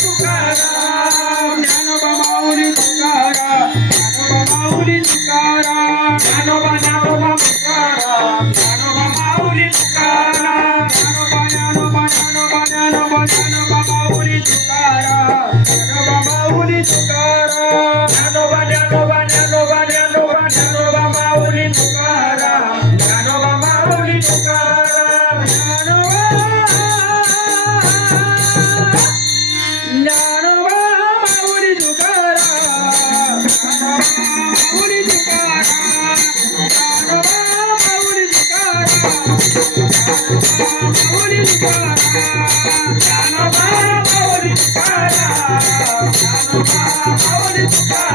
Tukaram Dnyanoba Mauli Tukaram Dnyanoba Mauli Tukaram Dnyanoba Dnyanoba Tukaram Dnyanoba Mauli Tukaram Dnyanoba Dnyanoba Dnyanoba Dnyanoba Dnyanoba Mauli Tukaram Dnyanoba Mauli Tukaram Dnyanoba Dnyanoba Dnyanoba Dnyanoba Dnyanoba Mauli Tukaram Dnyanoba Mauli Tukaram Dnyanoba Dnyanoba Mauli Tukaram Mauli Tukaram Dnyanoba Mauli Tukaram Mauli Tukaram Dnyanoba Mauli Tukaram Dnyanoba Mauli Tukaram